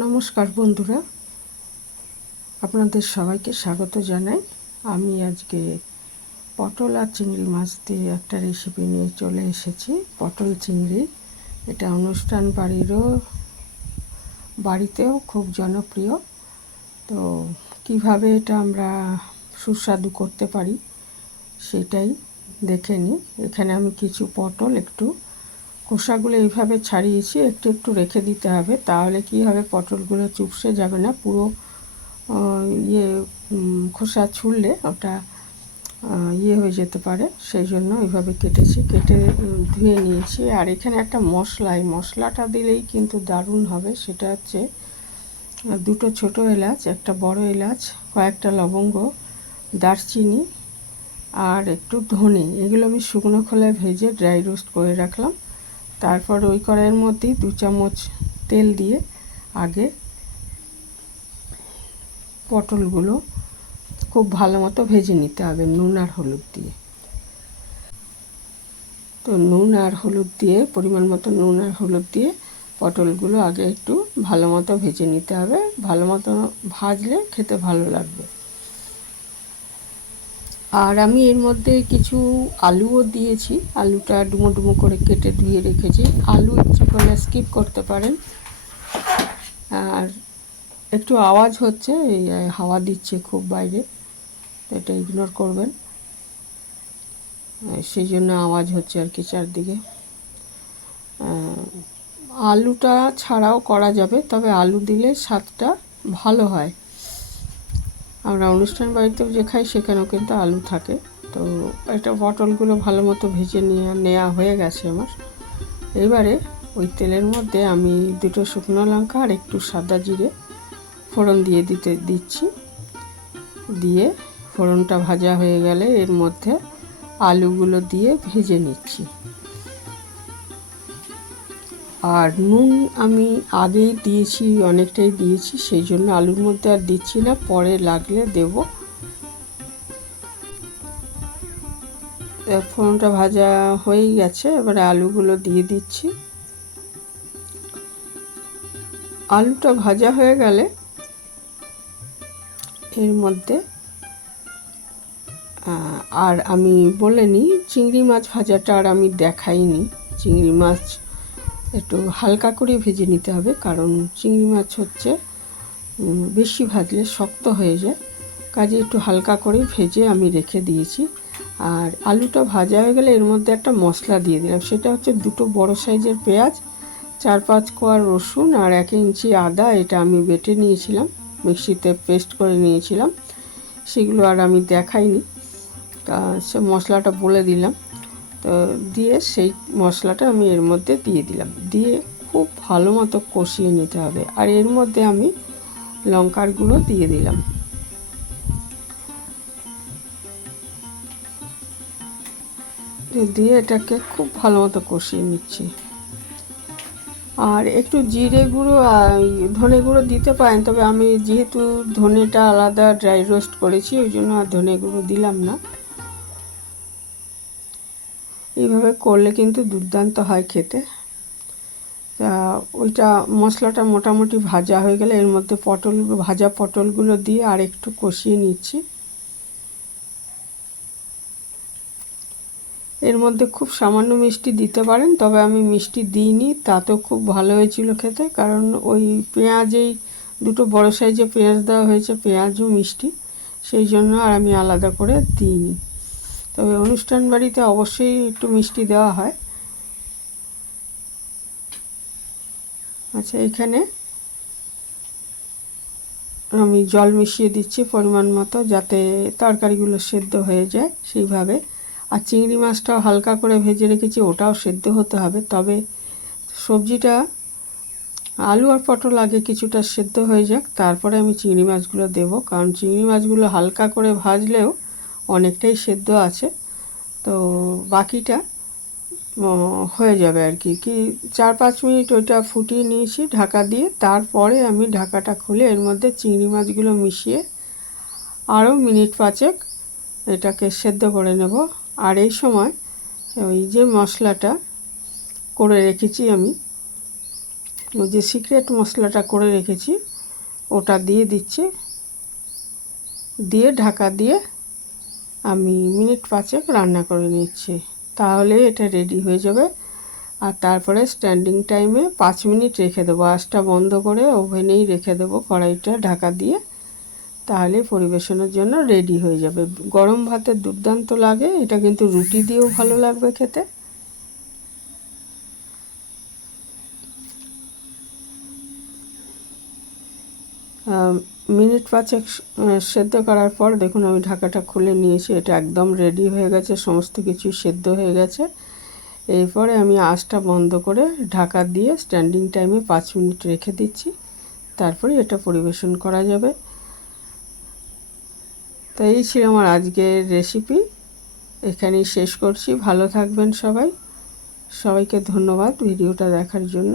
নমস্কার বন্ধুরা, আপনাদের সবাইকে স্বাগত জানাই। আমি আজকে পটল আর চিংড়ি মাছ দিয়ে একটা রেসিপি নিয়ে চলে এসেছি। পটল চিংড়ি, এটা অনুষ্ঠান বাড়িতেও খুব জনপ্রিয়। তো কিভাবে এটা আমরা সুস্বাদু করতে পারি সেটাই দেখে নিই। এখানে আমি কিছু পটল একটু খোসাগুলো এইভাবে ছাড়িয়েছি, একটু একটু রেখে দিতে হবে, তাহলে কি হবে পটলগুলো চুপসে যাবে না। পুরো খোসা ছুললে ওটা হয়ে যেতে পারে, সেই জন্য এইভাবে কেটেছি, কেটে ধুয়ে নিয়েছি। আর এখানে একটা মশলা, এই মশলাটা দিলেই কিন্তু দারুণ হবে। সেটা হচ্ছে দুটো ছোট এলাচ, একটা বড় এলাচ, কয়েকটা লবঙ্গ, দারচিনি আর একটু ধনে। এগুলো আমি শুকনো খোলায় ভেজে ড্রাই রোস্ট করে রাখলাম। তারপর ওই কড়াইয়ের মধ্যেই 2 চামচ তেল দিয়ে আগে পটলগুলো খুব ভালো মতো ভেজে নিতে হবে নুন আর হলুদ দিয়ে। তো নুন আর হলুদ দিয়ে, পরিমাণ মতো নুন আর হলুদ দিয়ে পটলগুলো আগে একটু ভালো মতো ভেজে নিতে হবে। ভালো মতো ভাজলে খেতে ভালো লাগবে। আর আমি এর মধ্যে কিছু আলুও দিয়েছি, আলুটা ডুমো ডুমো করে কেটে ধুয়ে রেখেছি। আলু ইচ্ছে করলে স্কিপ করতে পারেন। আর একটু আওয়াজ হচ্ছে, এই হাওয়া দিচ্ছে খুব বাইরে, এটা ইগনোর করবেন, সেই জন্য আওয়াজ হচ্ছে আর কি চারদিকে। আলুটা ছাড়াও করা যাবে, তবে আলু দিলে স্বাদটা ভালো হয়। আমরা অনুষ্ঠান বাড়িতেও যে খাই সেখানেও কিন্তু আলু থাকে। তো এটা পটলগুলো ভালো মতো ভেজে নেওয়া হয়ে গেছে আমার। এবারে ওই তেলের মধ্যে আমি 2 শুকনো লঙ্কা আর একটু সাদা জিরে ফোড়ন দিচ্ছি। দিয়ে ফোড়নটা ভাজা হয়ে গেলে এর মধ্যে আলুগুলো দিয়ে ভেজে নিচ্ছি। আর নুন আমি আগেই দিয়েছি, অনেকটাই দিয়েছি, সেই জন্য আলুর মধ্যে আর দিচ্ছি না, পরে লাগলে দেব। ফোড়নটা ভাজা হয়ে গেছে, এবারে আলুগুলো দিয়ে দিচ্ছি। আলুটা ভাজা হয়ে গেলে এর মধ্যে আর আমি বলে নিই, চিংড়ি মাছ ভাজাটা আর আমি দেখাইনি। চিংড়ি মাছ একটু হালকা করে ভেজে নিতে হবে, কারণ চিংড়ি মাছ হচ্ছে বেশি ভাজলে শক্ত হয়ে যায়, কাজে একটু হালকা করে ভেজে আমি রেখে দিয়েছি। আর আলুটা ভাজা হয়ে গেলে এর মধ্যে একটা মশলা দিয়ে দিলাম, সেটা হচ্ছে 2 বড় সাইজের পেঁয়াজ, 4-5 কোয়া রসুন আর 1 ইঞ্চি আদা। এটা আমি বেটে নিয়েছিলাম, মিক্সিতে পেস্ট করে নিয়েছিলাম, সেগুলো আর আমি দেখাইনি, সে মশলাটা বলে দিলাম। তো দিয়ে সেই মশলাটা আমি এর মধ্যে দিয়ে দিলাম, দিয়ে খুব ভালো মতো কষিয়ে নিতে হবে। আর এর মধ্যে আমি লঙ্কার গুঁড়ো দিয়ে দিলাম, দিয়ে এটাকে খুব ভালো মতো কষিয়ে নিচ্ছি। আর একটু জিরে গুঁড়ো ধনে গুঁড়ো দিতে পারেন, তবে আমি যেহেতু ধনেটা আলাদা ড্রাই রোস্ট করেছি ওই জন্য আর ধনে গুঁড়ো দিলাম না। এইভাবে করলে কিন্তু দুর্দান্ত হয় খেতে। তা ওইটা মশলাটা মোটামুটি ভাজা হয়ে গেলে এর মধ্যে ভাজা পটলগুলো দিয়ে আর একটু কষিয়ে নিচ্ছি। এর মধ্যে খুব সামান্য মিষ্টি দিতে পারেন, তবে আমি মিষ্টি দিইনি, তাতেও খুব ভালো হয়েছিল খেতে, কারণ ওই পেঁয়াজেই 2 বড় সাইজে পেঁয়াজ দেওয়া হয়েছে, পেঁয়াজও মিষ্টি, সেই জন্য আর আমি আলাদা করে দিইনি। তবে অনুষ্ঠান বাড়িতে অবশ্যই একটু মিষ্টি দেওয়া হয়। আচ্ছা, এখানে আমি জল মিশিয়ে দিচ্ছি পরিমাণ মতো, যাতে তরকারিগুলো সেদ্ধ হয়ে যায় সেইভাবে। আর চিংড়ি মাছটাও হালকা করে ভেজে রেখেছি, ওটাও সেদ্ধ হতে হবে। তবে সবজিটা আলু আর পটল আগে কিছুটা সেদ্ধ হয়ে যাক, তারপরে আমি চিংড়ি মাছগুলো দেবো, কারণ চিংড়ি মাছগুলো হালকা করে ভাজলেও অনেকটাই সেদ্ধ আছে। তো বাকিটা হয়ে যাবে আর কি 4-5 মিনিট ওইটা ফুটিয়ে নিয়েছি ঢাকা দিয়ে। তারপরে আমি ঢাকাটা খুলে এর মধ্যে চিংড়ি মাছগুলো মিশিয়ে আরও মিনিট 5 এটাকে সেদ্ধ করে নেব। আর এই সময় ওই যে মশলাটা করে রেখেছি আমি, ওই যে সিক্রেট মশলাটা করে রেখেছি ওটা দিয়ে দিচ্ছি, দিয়ে ঢাকা দিয়ে আমি মিনিট 5 রান্না করে নিচ্ছি, তাহলে এটা রেডি হয়ে যাবে। আর তারপরে স্ট্যান্ডিং টাইমে 5 মিনিট রেখে দেবো, আঁচটা বন্ধ করে ওভেনেই রেখে দেবো কড়াইটা ঢাকা দিয়ে, তাহলে পরিবেশনের জন্য রেডি হয়ে যাবে। গরম ভাতের দুর্দান্ত লাগে এটা, কিন্তু রুটি দিয়েও ভালো লাগবে খেতে। মিনিট 5 সেদ্ধ করার পর দেখুন আমি ঢাকাটা খুলে নিয়েছি, এটা একদম রেডি হয়ে গেছে, সমস্ত কিছু সেদ্ধ হয়ে গেছে। এরপরে আমি আঁচটা বন্ধ করে ঢাকা দিয়ে স্ট্যান্ডিং টাইমে 5 মিনিট রেখে দিচ্ছি, তারপরে এটা পরিবেশন করা যাবে। তো এই ছিল আমার আজকের রেসিপি, এখানেই শেষ করছি। ভালো থাকবেন সবাই, সবাইকে ধন্যবাদ ভিডিওটা দেখার জন্য।